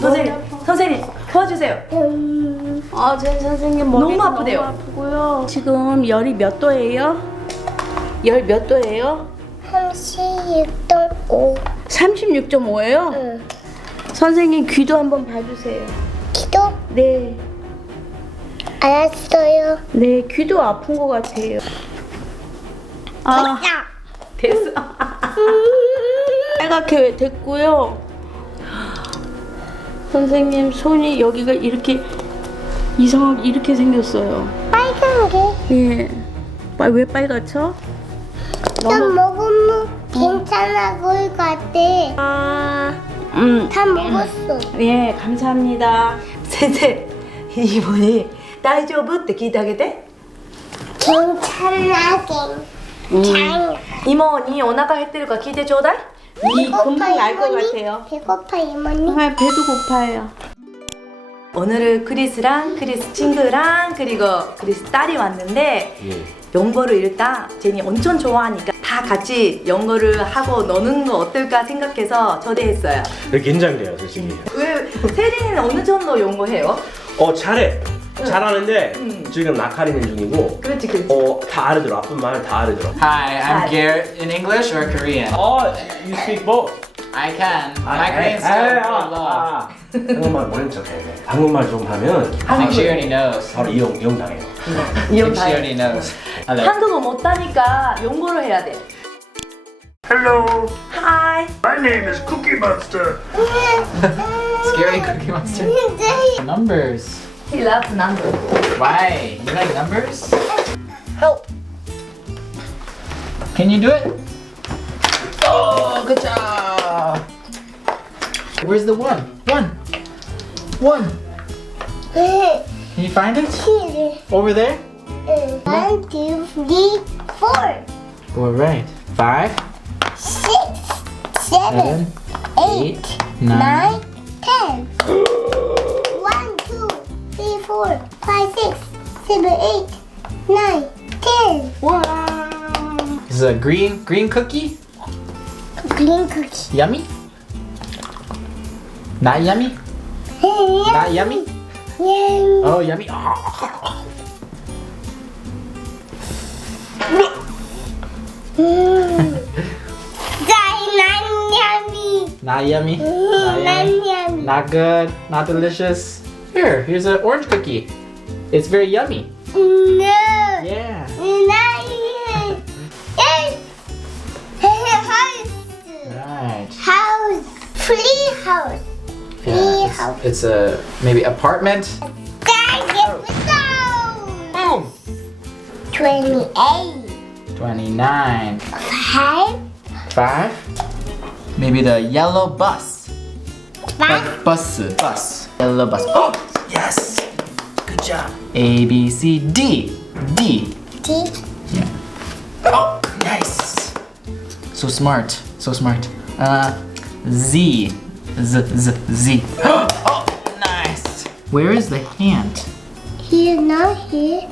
선생님 도와주세요. 아, 제 선생님 머리가 너무 아프대요. 너무 아프고요. 지금 열이 몇 도예요? 열 몇 도예요? 36.5. 36.5예요? 응. 선생님 귀도 한번 봐주세요. 기도? 네, 알았어요. 네 귀도 아픈 것 같아요. 아, 됐어. 빨갛게 됐고요. 선생님 손이 여기가 이렇게 이상하게 이렇게 생겼어요. 빨간 게. 예. 왜 빨갛죠? 좀 먹으면 괜찮아 보일 것 같아. 다 먹었어. 예, 감사합니다. 선생 이분이 다이조부って聞いてあげて 괜찮아. 괜찮아. 이모니 오나가 減ってるか聞いてちょうだい 이 금방 알 것 같아요. 배고파 이모니. 아, 배도 고파요. 오늘은 크리스랑 크리스 친구랑 그리고 크리스 딸이 왔는데 영어를 일단 제니 엄청 좋아하니까 다 같이 영어를 하고 노는 거 어떨까 생각해서 초대했어요. 긴장돼요, 솔직히. 왜 세린이는 어느 정도 영어 해요? 잘해. 잘하는데 지금 낙하리는 중이고. 그렇지 그렇지. 다 알아들어. 아픈 말 다 알아들어. Hi, I'm Garrett. In English or Korean? You speak both. I can. My Korean's still pretty low. 한국말 모른 척 해야 돼. 한국말 좀 하면 I think she already knows. 바로 이용 당해요. I think she already knows. Hello. 한국어 못하니까 영어로 해야 돼. Hello, Hi. my name is Cookie Monster. Scary Cookie Monster. Numbers. He loves number. Why? You like numbers? Help. Can you do it? Oh, good job. Where's the one? One. Can you find it? Here. Over there? 1, 2, 3, 4, All right. 5, 6, 7, 8, 9, 10. 1, 2, 3, 4, 5, 6, 7, 8, 9, 10. 와. This is a green cookie. Green cookie. Yummy? Not yummy? Not yummy? Yum. Oh, yummy. Yummy. Not yummy? Not Not yummy? yummy. Not good? Not delicious? Here's an orange cookie. It's very yummy. No. Yeah. Not yummy. House. Right. House. Free house. Yeah, house. it's a maybe apartment. Guys, get the Boom. 28. 29. 5. 5. Maybe the yellow bus. 5. Bus. Yellow bus. Oh, yes. Good job. A, B, C, D. D. D. Yeah. Oh, nice. So smart. Z. Z. Oh, nice. Where is the hand? Here, not here.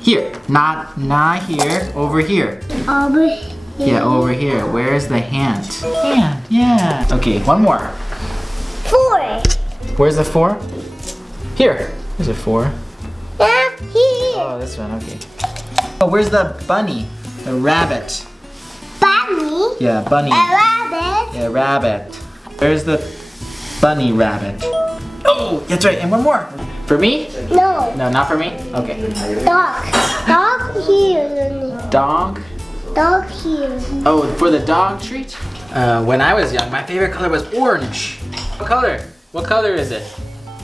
Here. Not here. Over here. Over here. Yeah, over here. Where is the hand? Hand. Yeah. Okay, one more. 4. Where's the 4? Here. There's a 4. Here. Oh, this one. Okay. Oh, where's the bunny? The rabbit. Bunny. Yeah, bunny. A rabbit. Yeah, rabbit. Where's the bunny rabbit? Oh, that's right. And one more. For me? No. No, not for me? Okay. Dog. Dog here. Dog. Dog here. Oh, for the dog treat? When I was young, my favorite color was orange. What color? What color is it?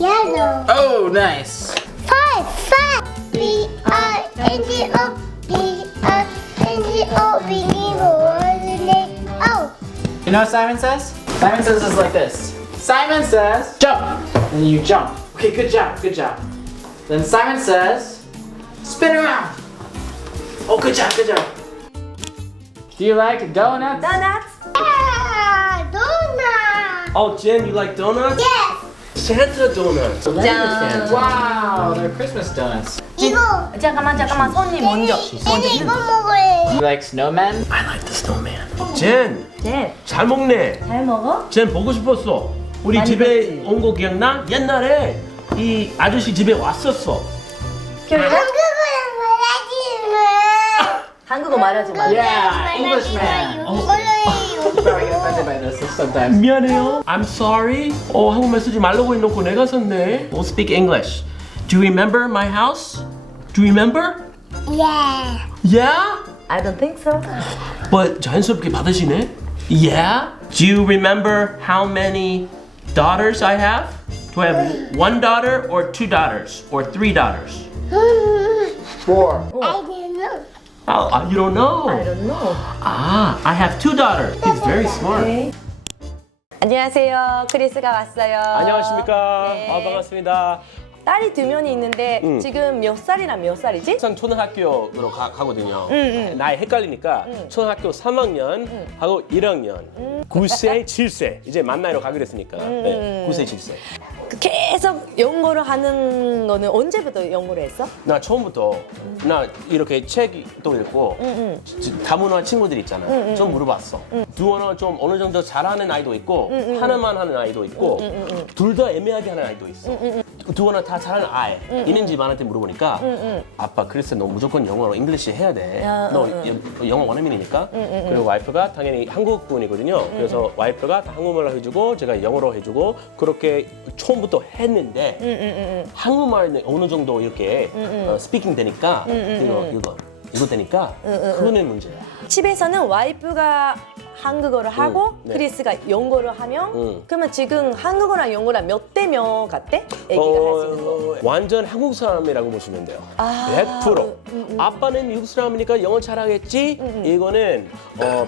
Yellow. Oh, nice. 5. B-R-N-D-O. B-R-N-D-O. We need O. You know what Simon says? Simon says it's like this. Simon says, jump. And then you jump. Okay, good job. Then Simon says, spin around. Oh, good job. Do you like donuts? Donuts. Donut. Jen, you like donuts? Yes. Santa donuts. 짠. Wow, they're Christmas donuts. 이거. 잠깐만 손님 먼저. 이거 먹을래. You like snowmen? I like the snowman. 젠, 젠, 잘 먹네. 잘 먹어? 젠 보고 싶었어. 우리 많이 집에 들었지? 온 거 기억나? 옛날에 이 아저씨 집에 왔었어. 기억나? 한국어 말하지 마. 한국어 말하지 마. Yeah, Englishman. Sorry, I get offended by this sometimes. 미안해요. I'm sorry. 한국말 쓰지 말라고 해놓고 내가 썼네. We'll speak English. Do you remember my house? Do you remember? Yeah. Yeah? I don't think so. But 자연스럽게 받으시네. Yeah? Do you remember how many daughters I have? Do I have one daughter or two daughters or three daughters? 4. I don't know. You don't know? I don't know. I have two daughters. He's very smart. 네. 안녕하세요. 크리스가 왔어요. 안녕하십니까? 네. 반갑습니다. 딸이 2명이 있는데 지금 몇 살이나 몇 살이지? 항상 초등학교로 가거든요. 나이 헷갈리니까 초등학교 3학년 하고 1학년, 9세, 7세 이제 만 나이로 가기로 했으니까 네, 9세, 7세. 계속 연구를 하는 거는 언제부터 연구를 했어? 나 처음부터 나 이렇게 책도 읽고 다문화 친구들 있잖아. 좀 물어봤어. 두어나 좀 어느 정도 잘하는 아이도 있고 하나만 하는 아이도 있고 둘 다 애매하게 하는 아이도 있어. 두어나 다 잘하는 아이 있는 집안한테 물어보니까 아빠 그래서 너 무조건 영어로 잉글리시 해야 돼. 너 영어 원어민이니까. 그리고 와이프가 당연히 한국 분이거든요. 그래서 와이프가 한국말로 해주고 제가 영어로 해주고 그렇게 처음부터 했는데 한국말은 어느 정도 이렇게 스피킹 되니까 이거 되니까 그거는 문제야. 집에서는 와이프가 한국어를 하고 네. 크리스가 영어를 하면 그러면 지금 한국어랑 영어랑 몇 대 몇 같대? 애기가 할 수 있는 거. 완전 한국 사람이라고 보시면 돼요. 아, 100%. 아빠는 미국 사람이니까 영어 잘하겠지? 이거는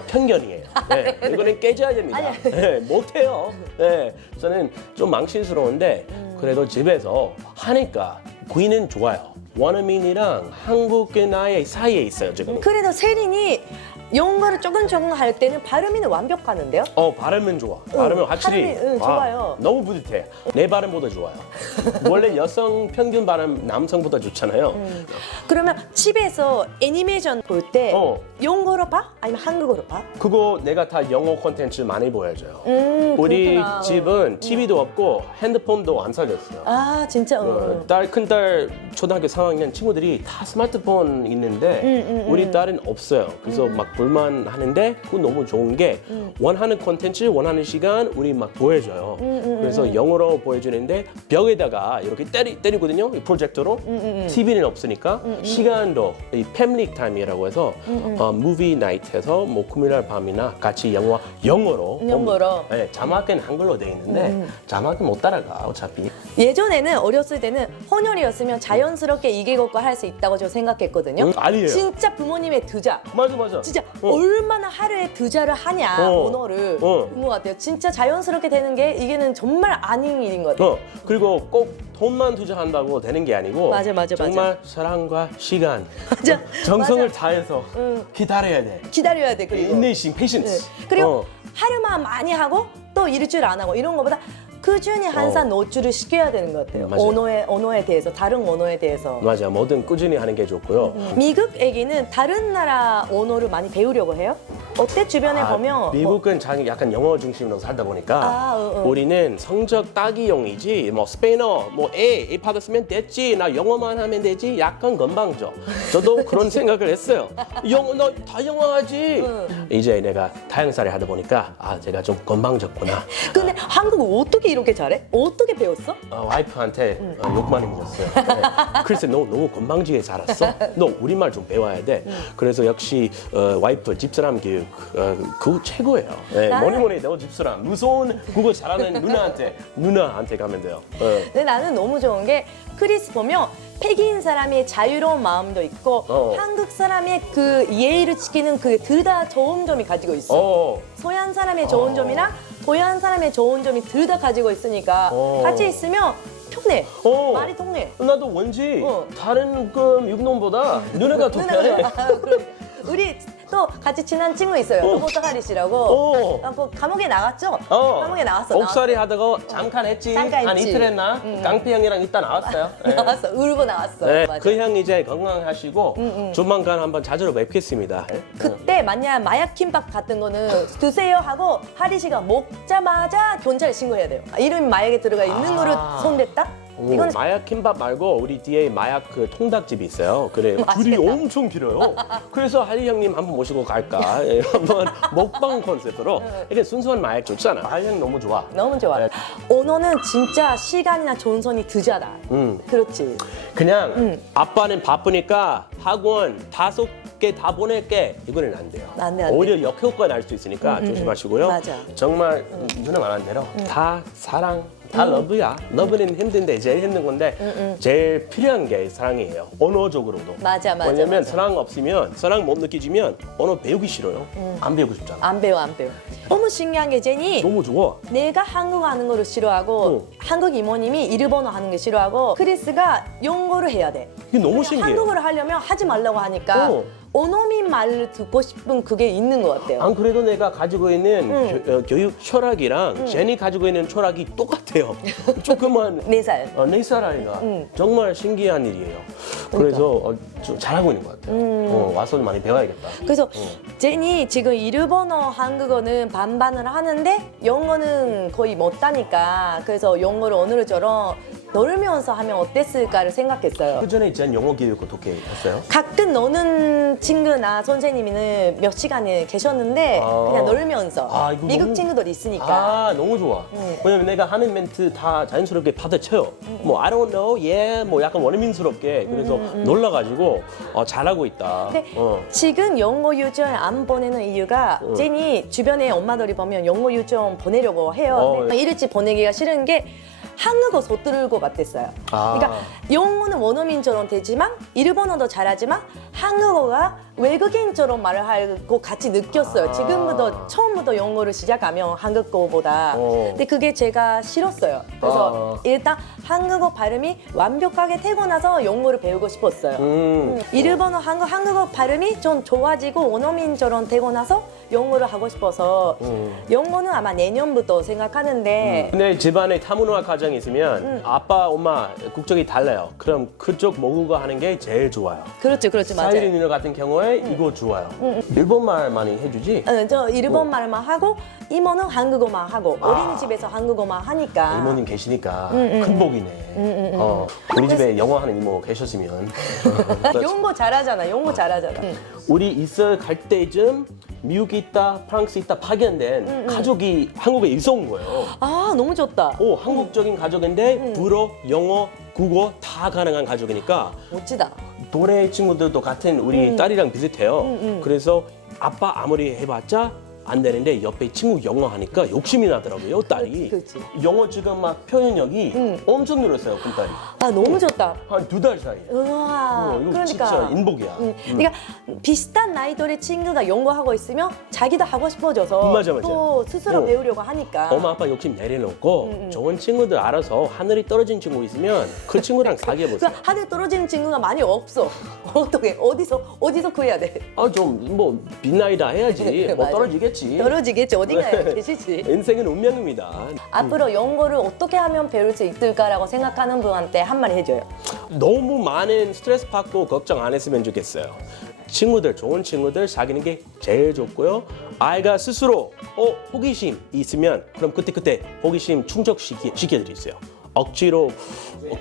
편견이에요. 네, 이거는 깨져야 됩니다. 네, 못해요. 네, 저는 좀 망신스러운데 그래도 집에서 하니까 구이는 좋아요. 원어민이랑 한국의 나이 사이에 있어요 지금. 그래도 세린이 영어를 조금 할 때는 발음이 완벽하는데요? 발음은 좋아. 발음은 확실히 발음이, 좋아요. 너무 뿌듯해. 내 발음보다 좋아요. 원래 여성 평균 발음 남성보다 좋잖아요. 그러면 집에서 애니메이션 볼 때 영어로 봐? 아니면 한국어로 봐? 그거 내가 다 영어 콘텐츠 많이 보여줘요. 우리 그렇구나. 집은 TV도 없고 핸드폰도 안 사줬어요. 아 진짜? 큰딸 초등학교 3학년 친구들이 다 스마트폰 있는데 우리 딸은 없어요. 그래서 막 불만하는데 그거 너무 좋은 게 원하는 콘텐츠 원하는 시간 우리 막 보여줘요. 그래서 영어로 보여주는데 벽에다가 이렇게 때리거든요. 이 프로젝터로. TV는 없으니까 시간도 이 패밀리 타임이라고 해서 무비 나이트에서 뭐 금요일 밤이나 같이 영어로 네, 자막은 한글로 돼 있는데 자막은 못 따라가 어차피. 예전에는 어렸을 때는 헌혈이었으면 자연스럽게 이기고과 할 수 있다고 저 생각했거든요. 아니에요. 진짜 부모님의 드자. 맞아. 진짜 얼마나 하루에 드자를 하냐 언어를 그런 것 같아요. 진짜 자연스럽게 되는 게 이게는 정말 아닌 일인 것 같아요. 그리고 꼭 돈만 투자한다고 되는 게 아니고 맞아. 정말 사랑과 시간 맞아. 정성을 맞아. 다해서 기다려야 돼. 기다려야 돼. 그리고 인내심, 페이션스. 그리고 하루만 많이 하고 또 일주일 안 하고 이런 것보다 꾸준히 항상 노출을 시켜야 되는 것 같아요. 맞아요. 언어에 대해서, 다른 언어에 대해서. 맞아, 뭐든 꾸준히 하는 게 좋고요. 미국 애기는 다른 나라 언어를 많이 배우려고 해요? 어때? 주변에 보면 미국은 자기 약간 영어 중심으로 살다 보니까 우리는 성적 따기용이지 뭐 스페인어 뭐 A 받았으면 됐지 나 영어만 하면 되지 약간 건방져. 저도 그런 생각을 했어요. 영어 너 다 영어 하지. 이제 내가 다양사를 하다 보니까 제가 좀 건방졌구나. 근데 한국어 어떻게 이렇게 잘해? 어떻게 배웠어? 와이프한테 욕 많이 먹었어요. 네. 글쎄 너 너무 건방지게 자랐어. 너 우리말 좀 배워야 돼. 그래서 역시 와이프 집사람 교육 그거 최고예요. 네, 뭐니 너 집사람 무서운 국어 잘하는 누나한테 가면 돼요. 근데 나는 너무 좋은 게 크리스 보면 백인 사람의 자유로운 마음도 있고 한국 사람의 그 예의를 지키는 그 둘 다 좋은 점이 가지고 있어. 서양 사람의 좋은 점이랑 동양 사람의 좋은 점이 둘 다 가지고 있으니까 같이 있으면 통해. 말이 통해. 나도 왠지 다른 그 미국 놈보다 누나가 더 편해. 우리 또 같이 친한 친구 있어요. 로버트 하리시라고. 오. 그 감옥에 나갔죠? 감옥에 나왔어. 옥살이 하다가 잠깐 했지. 잠깐 한 했지. 이틀 했나? 깡패 형이랑 이따 나왔어요. 네. 나왔어. 울고 나왔어. 네, 맞아. 그 형 이제 건강하시고 조만간 한번 찾으러 뵙겠습니다. 그때 만약 마약 김밥 같은 거는 드세요 하고 하리시가 먹자마자 경찰에 신고해야 돼요. 이름이 마약에 들어가 있는 거를 손댔다? 이건 마약 김밥 말고 우리 뒤에 마약 그 통닭집이 있어요. 그래 줄이 맛있겠다. 엄청 길어요. 그래서 할리 형님 한번 모시고 갈까? 예, 한번 먹방 컨셉으로 이게 순수한 마약 좋잖아. 할리 형 너무 좋아. 너무 좋아. 네. 언어는 진짜 시간이나 존선이 드잖아. 그렇지. 그냥 아빠는 바쁘니까 학원 5개 다 보낼게. 이거는 안 돼요. 안 돼, 안 돼. 오히려 역효과 날 수 있으니까 조심하시고요. 맞아. 정말 누나 말한 대로 다 사랑. 다 러브야. 러브는 힘든데 제일 힘든 건데 제일 필요한 게 사랑이에요. 언어적으로도. 맞아, 맞아, 왜냐면 맞아. 사랑 없으면 사랑 못 느끼지면 언어 배우기 싫어요. 안 배우고 싶잖아. 안 배워. 너무 신기한 게 제니 너무 좋아. 내가 한국어 하는 거를 싫어하고 한국 이모님이 일본어 하는 게 싫어하고 크리스가 영어를 해야 돼. 이게 너무 신기해요. 한국어를 하려면 하지 말라고 하니까 원어민 말을 듣고 싶은 그게 있는 것 같아요. 안 그래도 내가 가지고 있는 교육 철학이랑 제니 가지고 있는 철학이 똑같아요. 조금만 4살. 4살 아이가 정말 신기한 일이에요. 그래서 좀 잘하고 있는 것 같아요. 와서 많이 배워야겠다. 그래서 제니 지금 일본어, 한국어는 반반을 하는데 영어는 거의 못하니까 그래서 영어를 언어처럼 놀면서 하면 어땠을까를 생각했어요. 그 전에 전 영어 교육 어떻게 했어요? 가끔 노는 친구나 선생님은 몇 시간을 계셨는데 그냥 놀면서 아, 이거 미국 너무- 친구들이 있으니까 아, 너무 좋아. 왜냐면 내가 하는 멘트 다 자연스럽게 받아쳐요. 뭐 I don't know, yeah, 뭐 약간 원어민스럽게 그래서 놀라가지고 잘하고 있다. 근데 지금 영어 유치원 안 보내는 이유가 제니 주변에 엄마들이 보면 영어 유치원 보내려고 해요. 근데 일찍 보내기가 싫은 게 한국어 서투를 것 같았어요. 그러니까 영어는 원어민처럼 되지만 일본어도 잘하지만 한국어가 외국인처럼 말을 하고 같이 느꼈어요. 지금부터 처음부터 영어를 시작하면 한국어보다. 근데 그게 제가 싫었어요. 그래서 일단 한국어 발음이 완벽하게 되고 나서 영어를 배우고 싶었어요. 일본어, 한국어 발음이 좀 좋아지고 원어민처럼 되고 나서 영어를 하고 싶어서 영어는 아마 내년부터 생각하는데 근데 집안에 타문화 가정이 있으면 아빠, 엄마 국적이 달라요. 그럼 그쪽 모국어 하는 게 제일 좋아요. 그렇죠, 맞아요. 사이리 누나 같은 경우에 이거 좋아요. 일본말 많이 해주지? 저 일본 말만 하고 이모는 한국어만 하고 어린이집에서 한국어만 하니까 이모님 계시니까 큰 복이네. 우리 집에 영어 하는 이모 계셨으면. 영어 잘하잖아. 영어 잘하잖아. 우리 있을 갈 때쯤 미국에 있다, 프랑스 있다 파견된 가족이 한국에 이사 온 거예요. 아 너무 좋다. 한국적인 가족인데 불어, 영어, 국어 다 가능한 가족이니까 멋지다. 동네 친구들도 같은 우리 딸이랑 비슷해요. 그래서 아빠 아무리 해봤자 안 되는데 옆에 친구 영어 하니까 욕심이 나더라고요, 딸이. 그렇지. 영어 지금 막 표현력이 엄청 늘었어요, 큰딸이. 아 너무 좋다. 한 2달 사이에. 우와. 이거 그러니까. 진짜 인복이야. 그러니까 비슷한 나이들의 친구가 영어 하고 있으면 자기도 하고 싶어져서 맞아. 또 스스로 어. 배우려고 하니까. 엄마 아빠 욕심 내려놓고 좋은 친구들 알아서 하늘이 떨어진 친구 있으면 그 친구랑 그 사귀어보세요. 하늘 떨어지는 친구가 많이 없어. 어떻게 어디서 구해야 돼? 좀 뭐 빛나이다 해야지. 뭐 맞아. 떨어지겠지. 떨어지겠지. 어딘가에 네. 계시지. 인생은 운명입니다. 앞으로 영어를 어떻게 하면 배울 수 있을까라고 생각하는 분한테 한마디 해줘요. 너무 많은 스트레스 받고 걱정 안 했으면 좋겠어요. 친구들, 좋은 친구들 사귀는 게 제일 좋고요. 아이가 스스로 호기심 있으면 그럼 그때 호기심 충족시켜드리세요. 억지로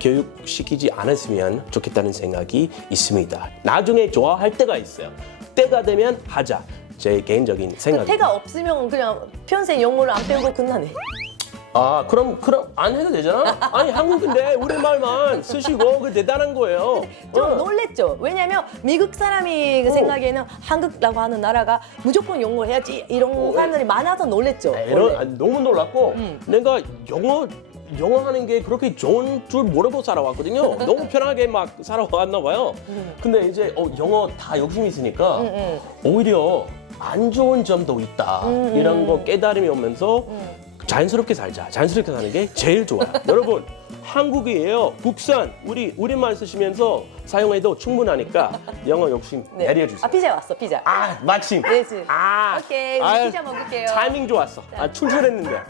교육시키지 않았으면 좋겠다는 생각이 있습니다. 나중에 좋아할 때가 있어요. 때가 되면 하자. 제 개인적인 그 생각입니다. 태가 없으면 그냥 평생 영어를 안 배우고 끝나네. 그럼 안 해도 되잖아? 아니 한국인데 우리말만 쓰시고 그 대단한 거예요. 좀 놀랬죠. 왜냐면 미국 사람이 그 생각에는 한국이라고 하는 나라가 무조건 영어를 해야지 이런 사람들이 많아서 놀랬죠. 원래. 너무 놀랐고 내가 영어 하는 게 그렇게 좋은 줄 모르고 살아왔거든요. 너무 편하게 막 살아왔나 봐요. 근데 이제 영어 다 욕심이 있으니까 오히려 안 좋은 점도 있다. 이런 거 깨달음이 오면서 자연스럽게 살자. 자연스럽게 사는 게 제일 좋아요. 여러분, 한국이에요. 국산. 우리말 쓰시면서 사용해도 충분하니까 영어 욕심 내려주세요. 아, 피자 왔어, 피자. 아, 마침. 네, 지. 아, 오케이, 우리 아유, 피자 먹을게요. 타이밍 좋았어. 아, 출출했는데.